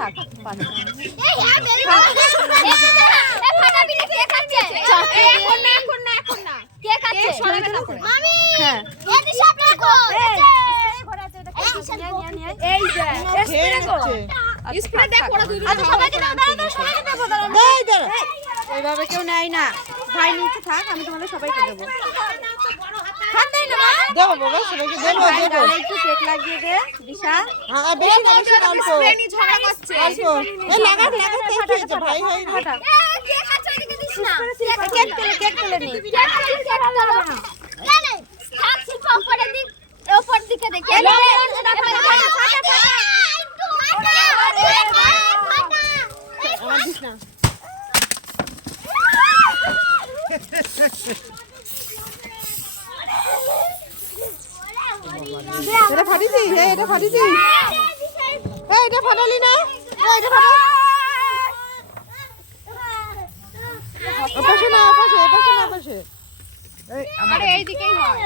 থাক এই হ্যাঁ বেরি এই ফাটাবি না কে খাচ্ছে এখন না কে খাচ্ছে সরে গেল করে মামি হ্যাঁ এই দিশা আপনার কো এই যে স্প্রে করো স্প্রে দেখ ওরা দুই আচ্ছা সবাইকে দাও সবাইকে দেবো এই দাঁড়া এইভাবে কেউ নেয় না ভাই নিচে থাক আমি তোমাদের সবাইকে দেবো ঠান্ডাই না মা দেবো বাবা সবাইকে দেবো ভাই দেবো গালে একটু কেক লাগিয়ে দে দিশা হ্যাঁ বেশি না বেশি অল্প স্প্রে নি ঝগড়া করছে অল্প এই লাগা খেয়েছে ভাই হয় না ফাটা কে খাচ্ছে ওদিকে দিস না কেক তুলে নি কেন থাক শিল্প উপরে দিক উপর দিকে দেখে আমার দিস না এটা ফাটিছি এটা ফাটিছি এটা ফাটালি না এটা ফাটা অপাশে না অপাশে এপাশে না অপাশে আরে এই দিকেই হয়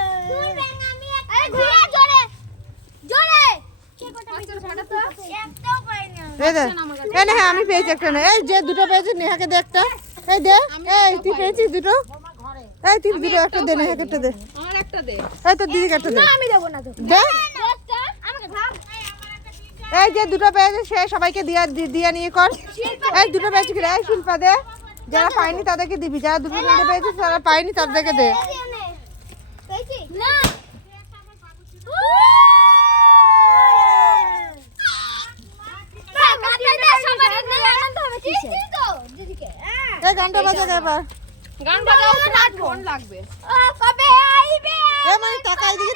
এই দে এই না হ্যাঁ আমি পেয়েছি একটা না এই যে দুটো পেয়েছি নেহাকে দে একটা এই দে এই তুই পেয়েছিস দুটো এই তুই দুটো একটা দে নেহাকে একটা দে আমার একটা দে এই তোর দিদিকে একটা দে আমি দেব না তো দে আমাকে ভাগ এই যে দুটো পেয়েছে সে সবাইকে দিয়া নিয়ে কর এই দুটো পেয়েছি কি রে এই শিল্পা দে যারা পায়নি তাদেরকে দিবি যারা দুটো তিনটে পেয়েছে যারা পায়নি তাদেরকে দে না এই গানটা বাজা দে এবার গান বাজাও তো রাত ফোন লাগবে কবে আইবে এ মানে টাকা এদিকে